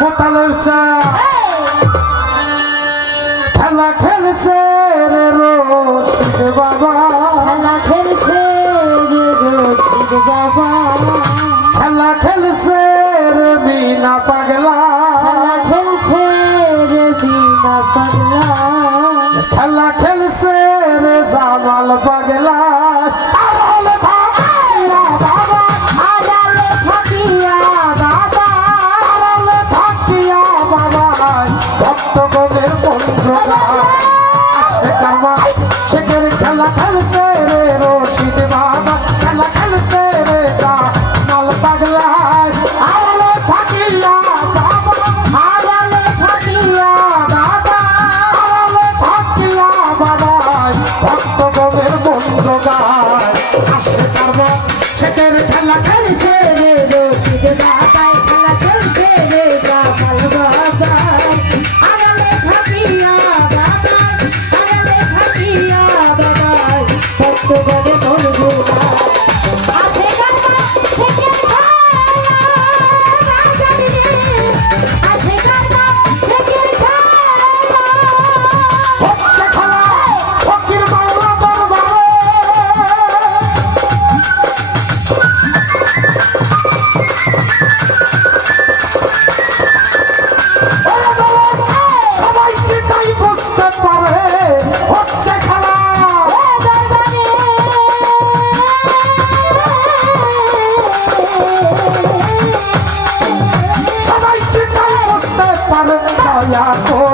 বোতালের চা। খেলা খেলছে রে রোশিদ বাবা। খেলা খেলছে রে রোশিদ বাবা। খেলা খেলছে রে বিনা পাগলা। খেলা খেলছে রে বিনা পাগলা। খেলা খেলছে রে জামাল পাগলা। Yeah. ya ko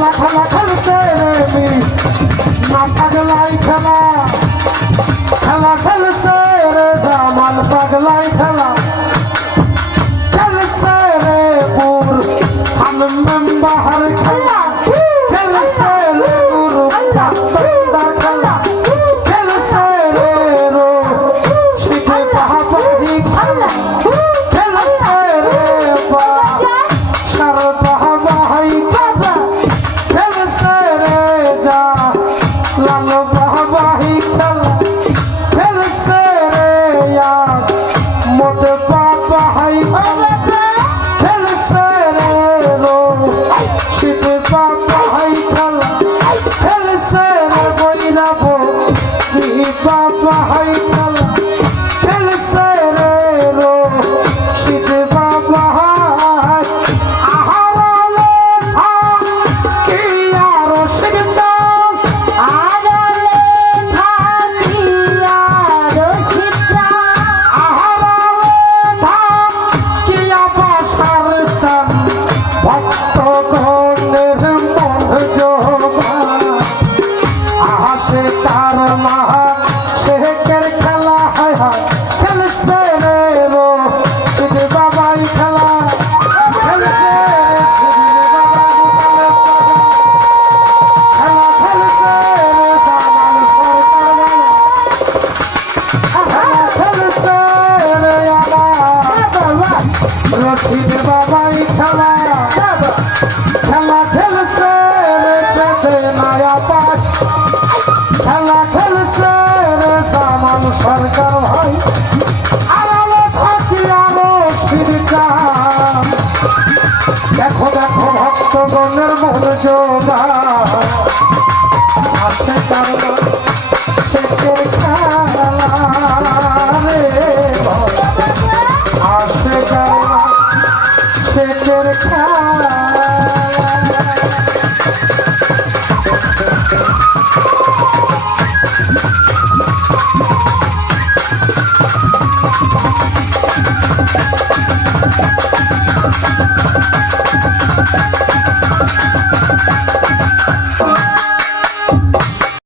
খেলা খেলা খেলছে যোগা আসে তার